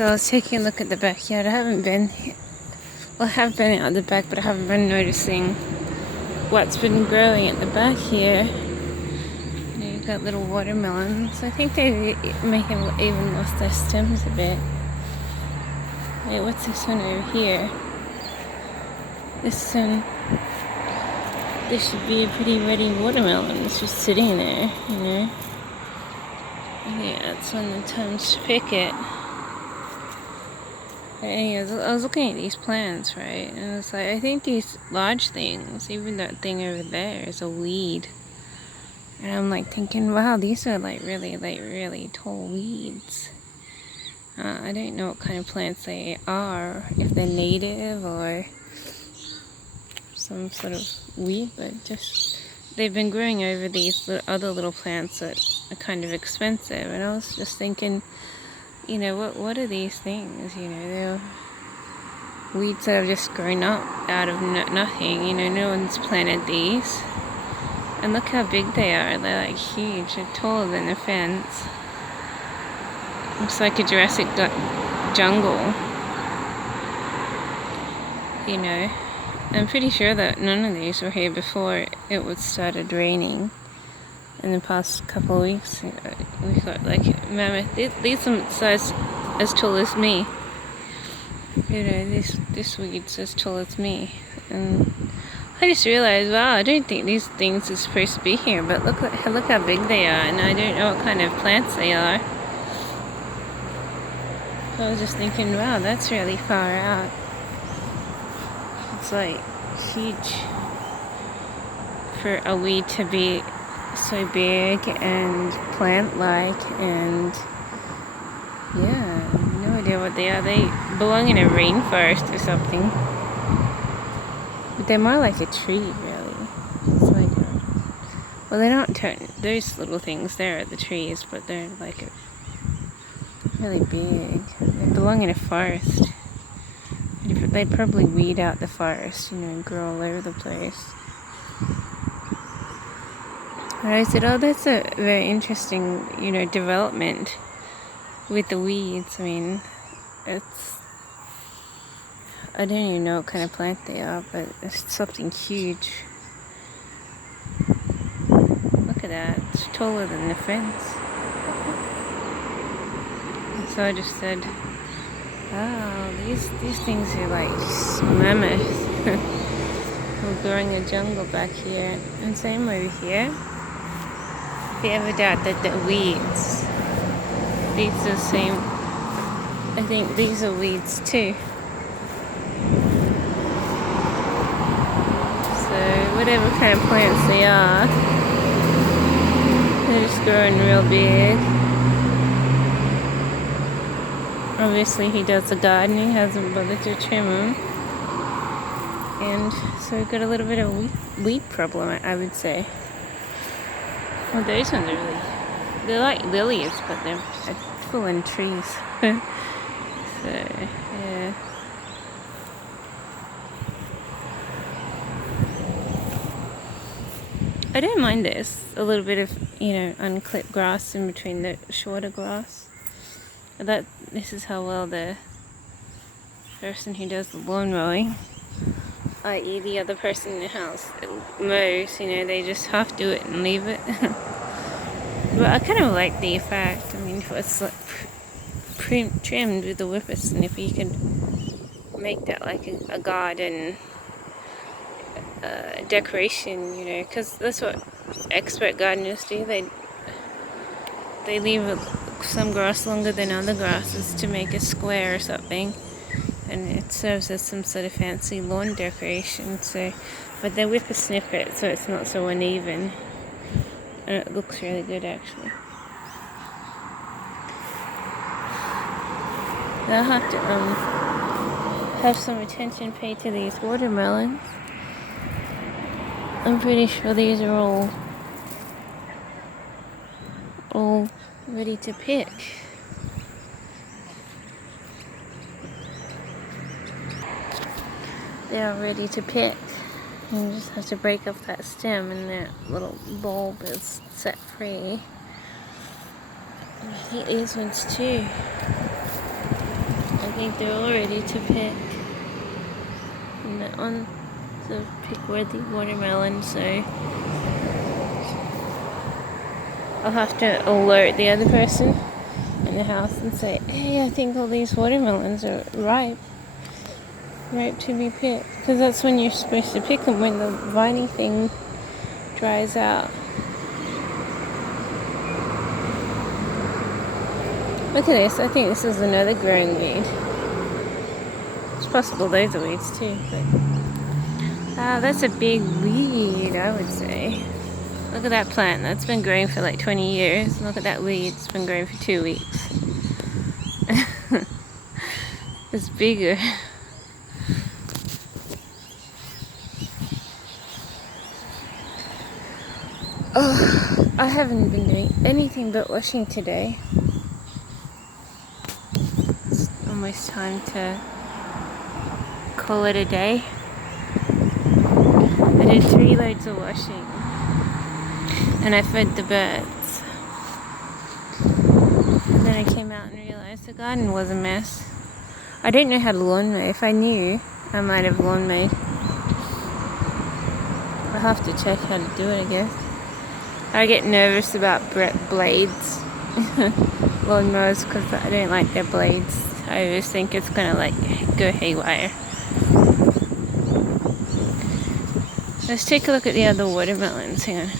So I was taking a look at the backyard. I haven't been, well, I have been out the back, but I haven't been noticing what's been growing at the back here. You've got little watermelons. I think they may have even lost their stems a bit. Wait, what's this one over here? This one, this should be a pretty ready watermelon. It's just sitting there, you know. Yeah, it's when the time's to pick it. But anyways, I was looking at these plants, right? And it's like, I think these large things, even that thing over there is a weed. And I'm like thinking, wow, these are like really tall weeds. I don't know what kind of plants they are, if they're native or some sort of weed, but just they've been growing over these other little plants that are kind of expensive. And I was just thinking, you know, what are these things? You know, they're weeds that have just grown up out of nothing. You know, no one's planted these. And look how big they are. They're like huge. They're taller than a fence. Looks like a Jurassic jungle. You know, I'm pretty sure that none of these were here before it was started raining. In the past couple of weeks, we've got like mammoth. These are size as tall as me. You know, this weed's as tall as me. And I just realized, wow, I don't think these things are supposed to be here, but look how big they are, and I don't know what kind of plants they are. So I was just thinking, wow, that's really far out. It's like huge for a weed to be so big and plant-like, and yeah, no idea what they are. They belong in a rainforest or something. But they're more like a tree, really. It's like, well, they don't turn, those little things there are the trees, but they're like really big. They belong in a forest. They'd probably weed out the forest, you know, and grow all over the place. And I said, oh, that's a very interesting, you know, development with the weeds. I mean, I don't even know what kind of plant they are, but it's something huge. Look at that, it's taller than the fence. And so I just said, oh, these things are like mammoth. We're growing a jungle back here, and same over here. If you ever doubt that the weeds, these are the same, I think these are weeds too. So whatever kind of plants they are, they're just growing real big. Obviously he does the gardening, he hasn't bothered to trim them. And so we've got a little bit of a weed problem, I would say. Well, those ones are they're like lilies, but they're full in trees. So, yeah. I don't mind this. A little bit of, you know, unclipped grass in between the shorter grass. This is how well the person who does the lawn mowing, i.e. the other person in the house mows, you know, they just half do it and leave it. But I kind of like the effect. I mean, if it's like trimmed with the whippersnip, you could make that like a garden decoration, you know, because that's what expert gardeners do. They leave some grass longer than other grasses to make a square or something, and it serves as some sort of fancy lawn decoration. So, but they whippersnip it so it's not so uneven, and it looks really good actually. I'll have to have some attention paid to these watermelons. I'm pretty sure these are all ready to pick. They are ready to pick. You just have to break off that stem and that little bulb is set free. I think these ones too. think they're all ready to pick. And that one's a pick-worthy watermelon, so I'll have to alert the other person in the house and say, hey, I think all these watermelons are ripe to be picked. Because that's when you're supposed to pick them, when the viney thing dries out. Look at this. I think this is another growing weed. It's possible those are weeds too, but that's a big weed, I would say. Look at that plant. That's been growing for like 20 years. Look at that weed. It's been growing for 2 weeks. It's bigger. Oh, I haven't been doing anything but washing today. It's almost time to call it a day. I did 3 loads of washing. And I fed the birds. And then I came out and realised the garden was a mess. I don't know how to lawn mow. If I knew, I might have lawn mowed. I'll have to check how to do it, I guess. I get nervous about blades, lawnmowers, because I don't like their blades. I always think it's gonna like go haywire. Let's take a look at the other watermelons. Hang on.